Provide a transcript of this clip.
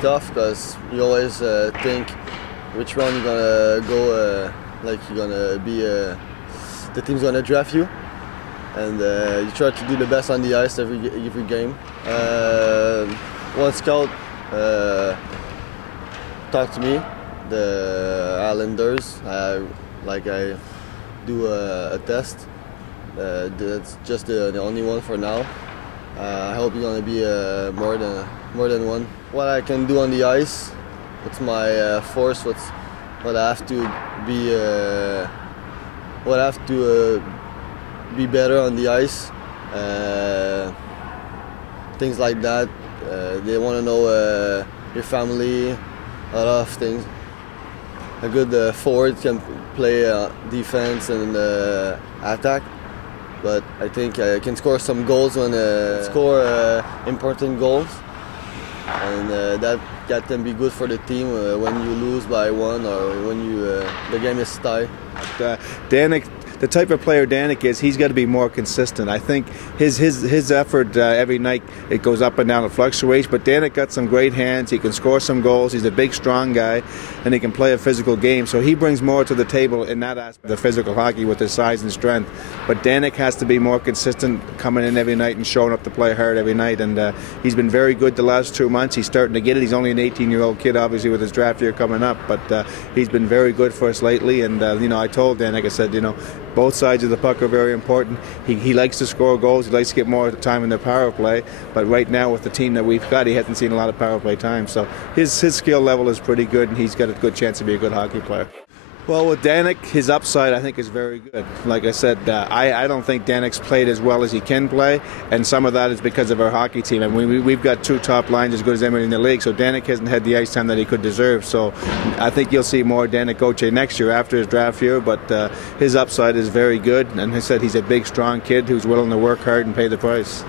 tough because you always think which round you're gonna go, like you're gonna be, the team's gonna draft you, and you try to do the best on the ice every game. One scout talked to me, the Islanders. I do a test. That's just the only one for now. I hope it's gonna be more than one. What I can do on the ice, what's my force, what I have to be better on the ice. Things like that. They want to know your family, a lot of things. A good forward can play defense and attack, but I think I can score some goals when score important goals, and that can be good for the team when you lose by one or when the game is tied. Danick, the type of player Danick is, he's got to be more consistent. I think his effort every night, it goes up and down, it fluctuates, but Danick got some great hands. He can score some goals. He's a big, strong guy, and he can play a physical game. So he brings more to the table in that aspect of physical hockey with his size and strength. But Danick has to be more consistent, coming in every night and showing up to play hard every night. And he's been very good the last 2 months. He's starting to get it. He's only an 18-year-old kid, obviously, with his draft year coming up. But he's been very good for us lately. And I told Danick, I said, both sides of the puck are very important. He likes to score goals. He likes to get more time in the power play. But right now, with the team that we've got, he hasn't seen a lot of power play time. So his skill level is pretty good, and he's got a good chance to be a good hockey player. Well, with Danick, his upside, I think, is very good. Like I said, I don't think Danick's played as well as he can play, and some of that is because of our hockey team. And we've got two top lines as good as anybody in the league, so Danick hasn't had the ice time that he could deserve. So I think you'll see more Danick Gauthier next year after his draft year, but his upside is very good. And I said he's a big, strong kid who's willing to work hard and pay the price.